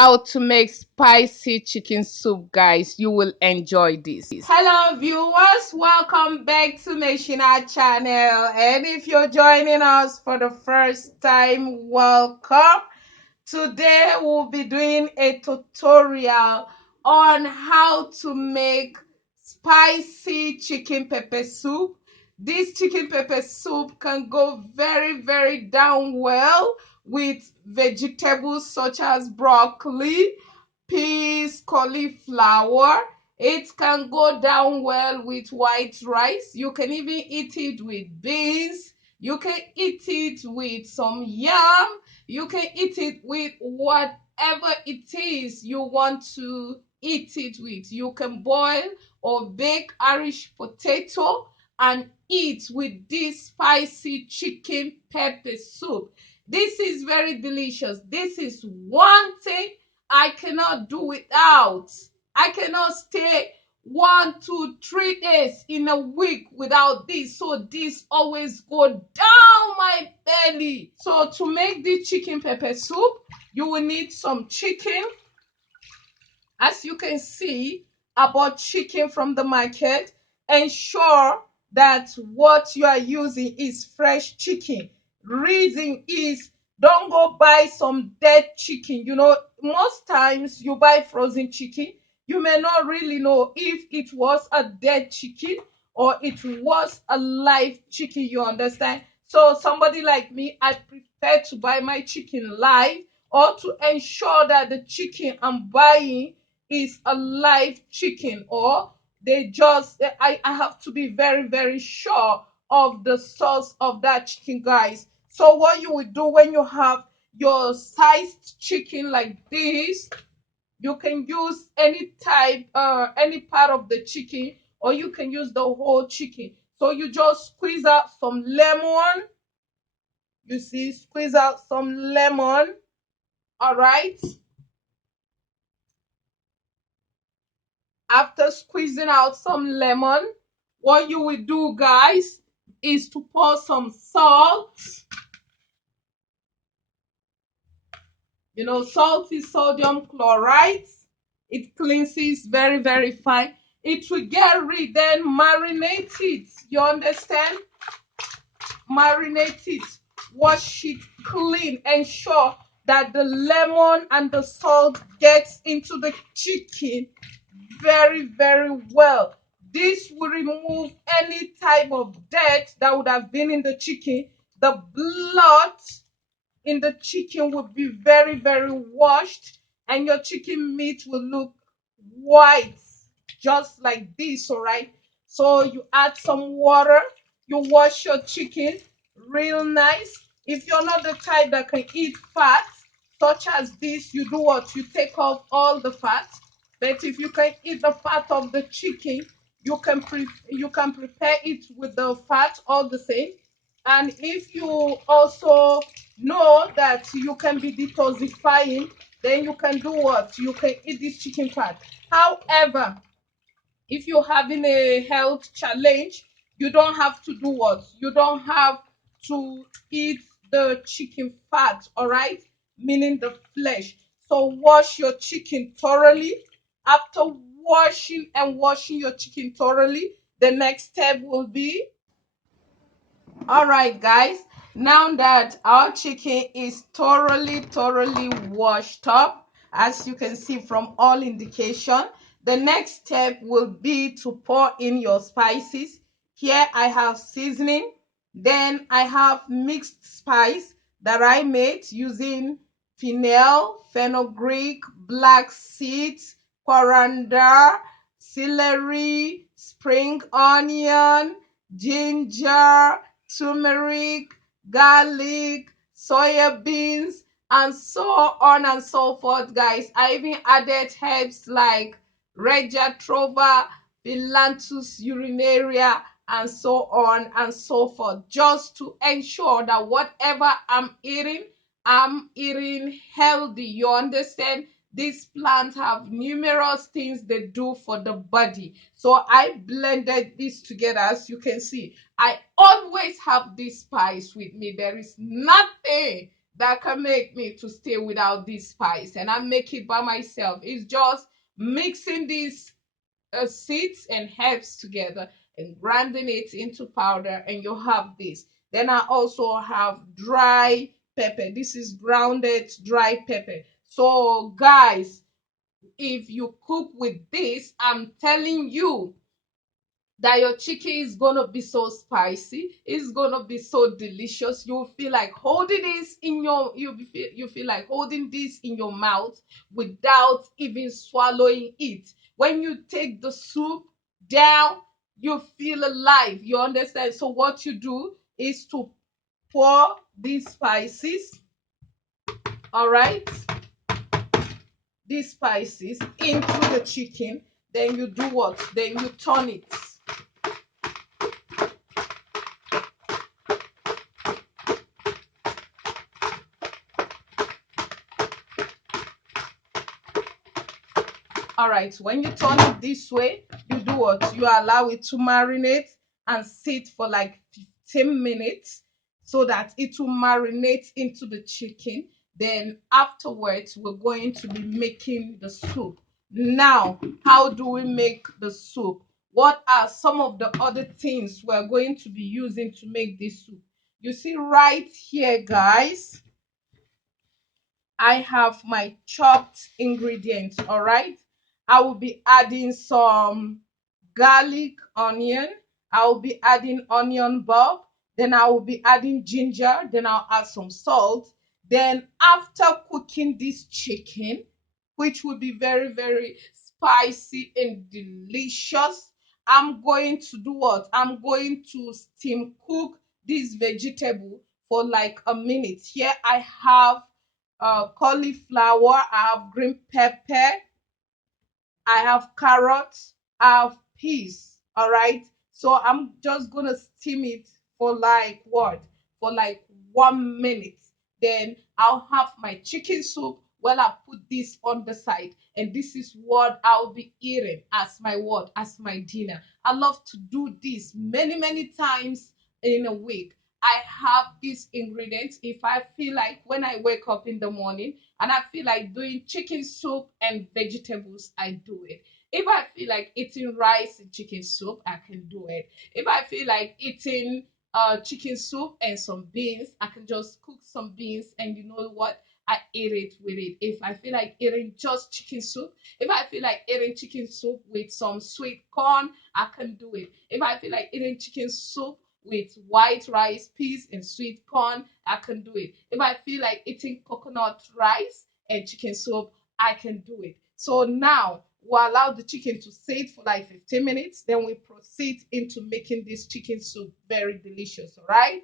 how to make spicy chicken soup, guys. You will enjoy this. Hello viewers, welcome back to Meshina channel, and if you're joining us for the first time, welcome. Today we'll be doing a tutorial on how to make spicy chicken pepper soup. This chicken pepper soup can go very down well with vegetables such as broccoli, peas, cauliflower. It can go down well with white rice. You can even eat it with beans. You can eat it with some yam. You can eat it with whatever it is you want to eat it with. You can boil or bake Irish potato and eat with this spicy chicken pepper soup. This is very delicious. This is one thing I cannot do without. I cannot stay 1, 2, 3 days in a week without this. So this always go down my belly. So to make this chicken pepper soup, you will need some chicken. As you can see, I bought chicken from the market. Ensure that what you are using is fresh chicken. Reason is, don't go buy some dead chicken. Most times you buy frozen chicken, you may not really know if it was a dead chicken or it was a live chicken, you understand? So somebody like me, I prefer to buy my chicken live, or to ensure that the chicken I'm buying is a live chicken, or I have to be very sure of the source of that chicken, guys. So what you would do when you have your sized chicken like this, you can use any type, any part of the chicken, or you can use the whole chicken. So you just squeeze out some lemon. You see, squeeze out some lemon. All right. After squeezing out some lemon, what you will do, guys, is to pour some salt. Salt is sodium chloride. It cleanses very fine. It will get rid, then marinate it. You understand? Marinate it. Wash it clean. Ensure that the lemon and the salt gets into the chicken very well. This will remove any type of dirt that would have been in the chicken. The blood in the chicken will be very washed, and your chicken meat will look white, just like this. All right, so you add some water, you wash your chicken real nice. If you're not the type that can eat fat such as this, you do what? You take off all the fat. But if you can eat the fat of the chicken, you can prepare it with the fat all the same. And if you also know that you can be detoxifying, then you can do what? You can eat this chicken fat. However, if you're having a health challenge, you don't have to do what? You don't have to eat the chicken fat, all right? Meaning the flesh. So wash your chicken thoroughly. After washing your chicken thoroughly, the next step will be, all right, guys, now that our chicken is thoroughly washed up, as you can see from all indication, the next step will be to pour in your spices. Here I have seasoning, then I have mixed spice that I made using fennel, fenugreek, black seeds, coriander, celery, spring onion, ginger, turmeric, garlic, soya beans, and so on and so forth, guys. I even added herbs like Regia trova, Philanthus urinaria, and so on and so forth, just to ensure that whatever I'm eating healthy. You understand? These plants have numerous things they do for the body. So I blended this together. As you can see, I always have this spice with me. There is nothing that can make me to stay without this spice, and I make it by myself. It's just mixing these seeds and herbs together and grinding it into powder, and you have this. Then I also have dry pepper. This is grounded dry pepper. So guys, if you cook with this, I'm telling you that your chicken is gonna be so spicy, it's gonna be so delicious. You feel like holding this in your you feel like holding this in your mouth without even swallowing it. When you take the soup down, you feel alive, you understand? So what you do is to pour these spices, all right, these spices into the chicken. Then you do what? Then you turn it. All right, when you turn it this way, you do what? You allow it to marinate and sit for like 15 minutes so that it will marinate into the chicken. Then afterwards, we're going to be making the soup. Now, how do we make the soup? What are some of the other things we're going to be using to make this soup? You see right here, guys, I have my chopped ingredients, all right? I will be adding some garlic, onion. I will be adding onion bulb. Then I will be adding ginger. Then I'll add some salt. Then after cooking this chicken, which will be very, very spicy and delicious, I'm going to do what? I'm going to steam cook this vegetable for like a minute. Here I have cauliflower, I have green pepper, I have carrots, I have peas. All right. So I'm just gonna steam it for like what? For like 1 minute. Then I'll have my chicken soup. Well, I put this on the side, and this is what I'll be eating as my what? As my dinner. I love to do this many, many times in a week. I have these ingredients. If I feel like when I wake up in the morning, and I feel like doing chicken soup and vegetables, I do it. If I feel like eating rice and chicken soup, I can do it. If I feel like eating chicken soup and some beans, I can just cook some beans, and you know what? I eat it with it. If I feel like eating just chicken soup, if I feel like eating chicken soup with some sweet corn, I can do it. If I feel like eating chicken soup with white rice, peas, and sweet corn, I can do it. If I feel like eating coconut rice and chicken soup, I can do it. So now we'll allow the chicken to sit for like 15 minutes. Then we proceed into making this chicken soup very delicious. All right.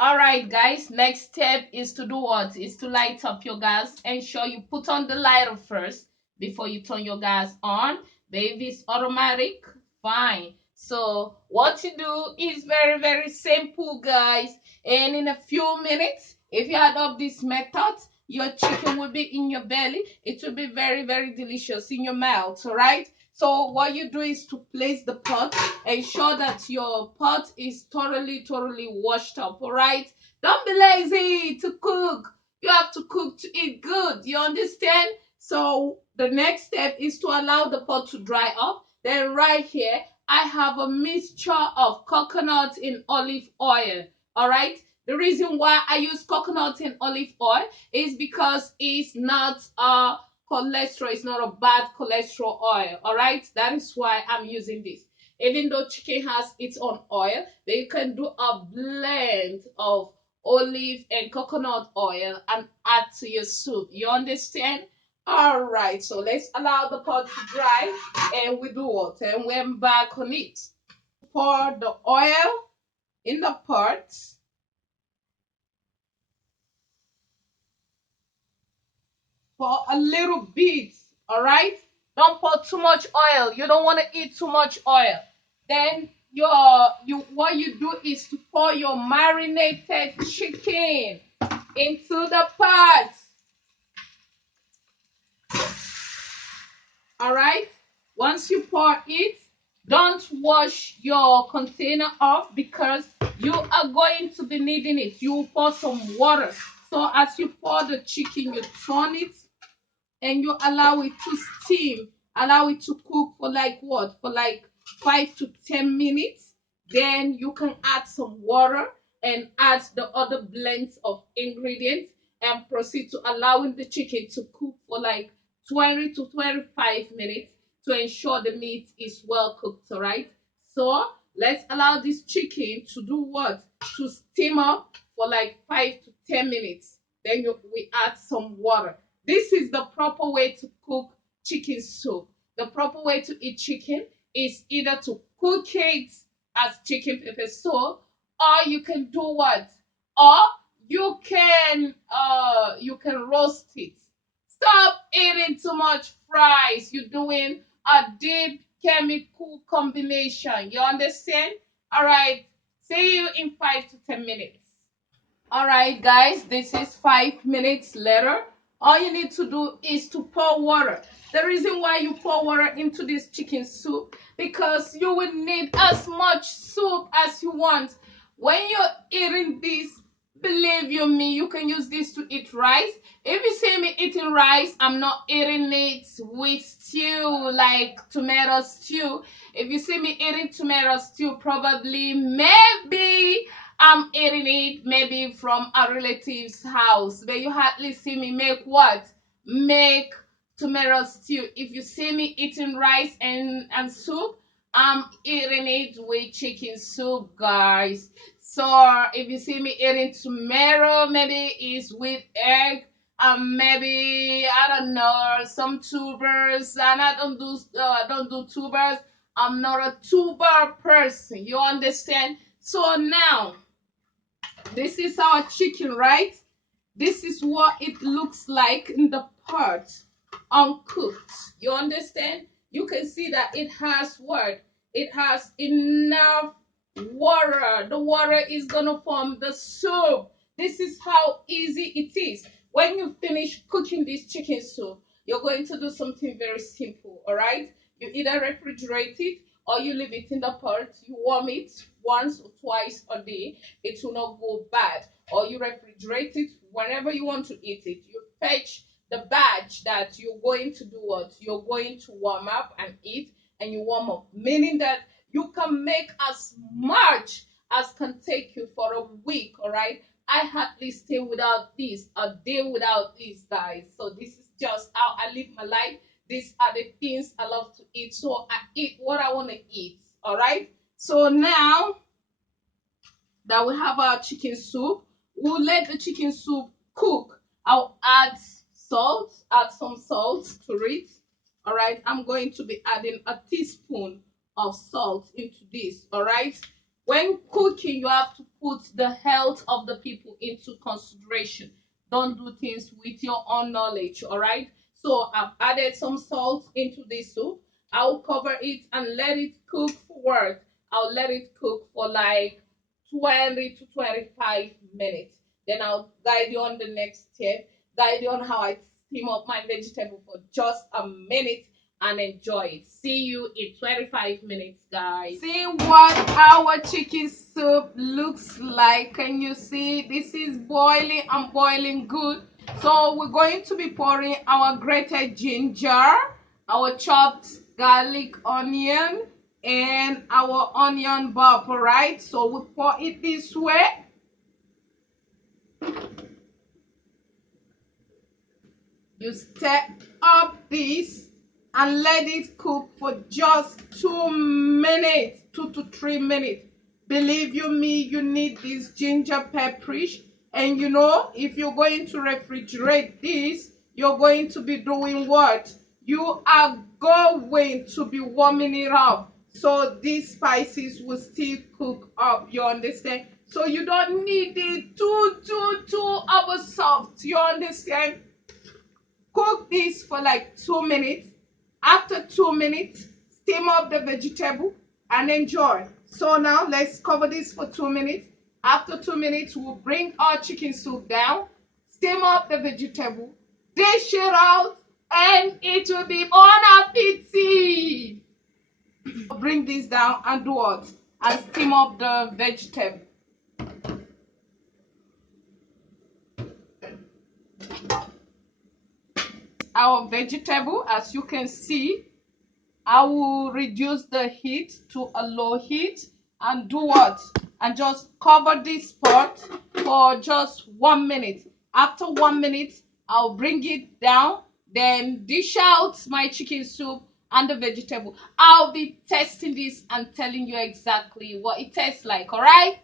All right, guys, next step is to do what? Is to light up your gas. Ensure you put on the lighter first before you turn your gas on. Baby, it's automatic. Fine. So what you do is very, very simple, guys. And in a few minutes, if you adopt this method, your chicken will be in your belly. It will be very, very delicious in your mouth, all right? So what you do is to place the pot. Ensure that your pot is thoroughly washed up, all right? Don't be lazy to cook. You have to cook to eat good. You understand? So the next step is to allow the pot to dry up. Then right here, I have a mixture of coconut and olive oil, all right? The reason why I use coconut and olive oil is because it's not cholesterol, it's not a bad cholesterol oil, all right? That is why I'm using this. Even though chicken has its own oil, they can do a blend of olive and coconut oil and add to your soup. You understand? All right, so let's allow the pot to dry, and we do what? And we're back on it. Pour the oil in the pot for a little bit, all right? Don't pour too much oil. You don't want to eat too much oil. Then what you do is to pour your marinated chicken into the pot. All right? Once you pour it, Don't wash your container off because you are going to be needing it. You pour some water. So as you pour the chicken, you turn it and you allow it to steam, allow it to cook for like what? For like 5 to 10 minutes. Then you can add some water and add the other blends of ingredients and proceed to allowing the chicken to cook for like 20 to 25 minutes to ensure the meat is well cooked, all right? So let's allow this chicken to do what? To steam up for like 5 to 10 minutes. Then we add some water. This is the proper way to cook chicken soup. The proper way to eat chicken is either to cook it as chicken pepper soup, or you can do what? Or you can roast it. Stop eating too much fries. You're doing a deep chemical combination. You understand? All right. See you in 5 to 10 minutes. All right, guys, this is 5 minutes later. All you need to do is to pour water. The reason why you pour water into this chicken soup, because you will need as much soup as you want. When you're eating this, believe you me, you can use this to eat rice. If you see me eating rice, I'm not eating it with stew, like tomato stew. If you see me eating tomato stew, probably maybe I'm eating it maybe from a relative's house. But you hardly see me make what? Make tomato stew. If you see me eating rice and soup, I'm eating it with chicken soup, guys. So if you see me eating tomato, maybe it's with egg, maybe I don't know, some tubers, and I don't do tubers. I'm not a tuber person. You understand? So now this is our chicken, right? This is what it looks like in the pot, uncooked. You understand? You can see that it has what? It has enough water. The water is gonna form the soup. This is how easy it is. When you finish cooking this chicken soup, you're going to do something very simple, all right? You either refrigerate it or you leave it in the pot. You warm it once or twice a day. It will not go bad. Or you refrigerate it whenever you want to eat it. You fetch the batch that you're going to do what? You're going to warm up and eat, and you warm up, meaning that you can make as much as can take you for a week, all right? I hardly stay without this, a day without this, guys. So this is just how I live my life. These are the things I love to eat. So I eat what I want to eat, all right? So now that we have our chicken soup, we'll let the chicken soup cook. I'll add some salt to it. All right, I'm going to be adding a teaspoon of salt into this. All right, when cooking, you have to put the health of the people into consideration. Don't do things with your own knowledge. All right, so I've added some salt into this soup. I'll cover it and let it cook for what? I'll let it cook for like 20 to 25 minutes. Then I'll guide you on the next step, guide you on how I steam up my vegetable for just a minute and enjoy it. See you in 25 minutes, guys. See what our chicken soup looks like. Can you see? This is boiling and boiling good. So we're going to be pouring our grated ginger, our chopped garlic, onion, and our onion bulb, all right? So we pour it this way. You stir up this and let it cook for just 2 minutes, 2 to 3 minutes. Believe you me, you need this ginger pepperish. And you know, if you're going to refrigerate this, you're going to be doing what? You are going to be warming it up. So these spices will still cook up, you understand? So you don't need it too over soft, you understand? Cook this for like 2 minutes. After 2 minutes, steam up the vegetable and enjoy. So now let's cover this for 2 minutes. After 2 minutes, we'll bring our chicken soup down, steam up the vegetable, dish it out, and it will be bon appetit. Bring this down and do what? And steam up the vegetable. Our vegetable, as you can see, I will reduce the heat to a low heat and do what? And just cover this pot for just 1 minute. After 1 minute, I'll bring it down, then dish out my chicken soup and the vegetable. I'll be testing this and telling you exactly what it tastes like, all right?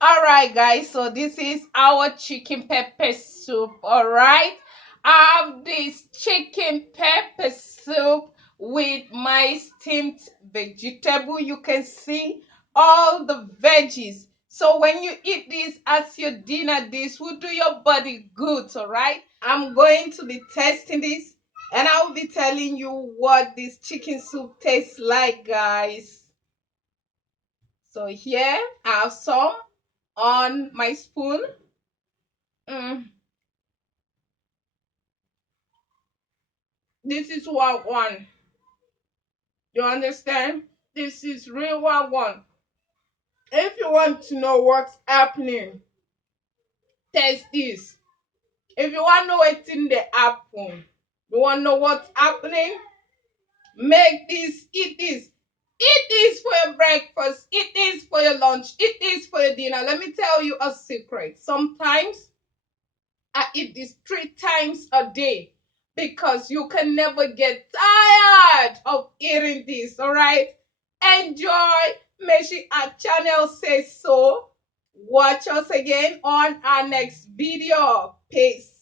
All right, guys, so this is our chicken pepper soup. All right, I have this chicken pepper soup with my steamed vegetable. You can see all the veggies. So when you eat this as your dinner, this will do your body good. All right, I'm going to be testing this and I'll be telling you what this chicken soup tastes like, guys. So here I have some on my spoon. Mm, this is what one. You understand? This is real what one. If you want to know what's happening, test this. If you want to know what's in the apple, you want to know what's happening, make this, eat this. Eat this for your breakfast, eat this for your lunch, eat this for your dinner. Let me tell you a secret. Sometimes I eat this 3 times a day because you can never get tired of eating this. All right, enjoy. Make sure our channel says so. Watch us again on our next video. Peace.